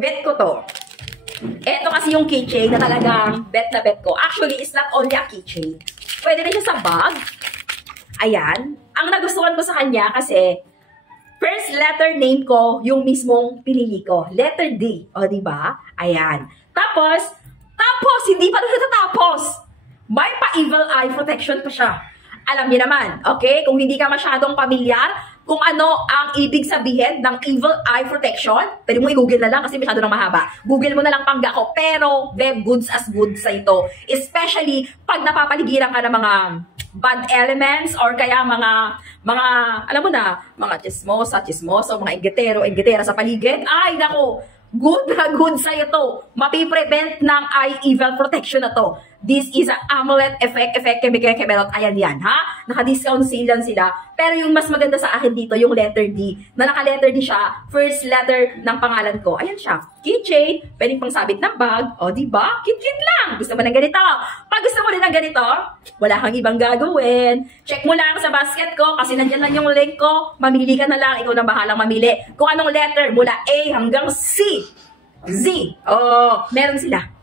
Bet ko to. Ito kasi yung keychain na talagang bet na bet ko. Actually, it's not only a keychain. Pwede na siya sa bag. Ayan. Ang nagustuhan ko sa kanya kasi first letter name ko yung mismong pinili ko. Letter D. O, diba? Ayan. Tapos, hindi pa na natatapos. May pa-evil eye protection pa siya. Alam niyo naman, okay? Kung hindi ka masyadong pamilyar kung ano ang ibig sabihin ng evil eye protection, pwede mo i-google na lang kasi masyado nang mahaba. Google mo na lang pangga ko. Pero, goods as goods sa ito. Especially, pag napapaligiran ka ng mga bad elements or kaya mga alam mo na, mga chismoso, mga ingetera sa paligid. Ay, nako! Good na good sa'yo to. Mapiprevent ng eye evil protection na to. This is an amulet effect kemelot. Ayan yan, ha? Naka-discount sale lang sila. Pero yung mas maganda sa akin dito, yung letter D. Na naka-letter D siya, first letter ng pangalan ko. Ayan siya. Keychain, pwedeng pang sabit ng bag. O, diba? Cute-cute lang. Gusto mo ng ganito? Pag gusto mo rin ng ganito, wala kang ibang gagawin. Check mo lang sa basket ko kasi nandiyan lang yung link ko. Mamili ka na lang. Ikaw na bahalang mamili. Kung anong letter mula A hanggang C. Z. Oh, meron sila.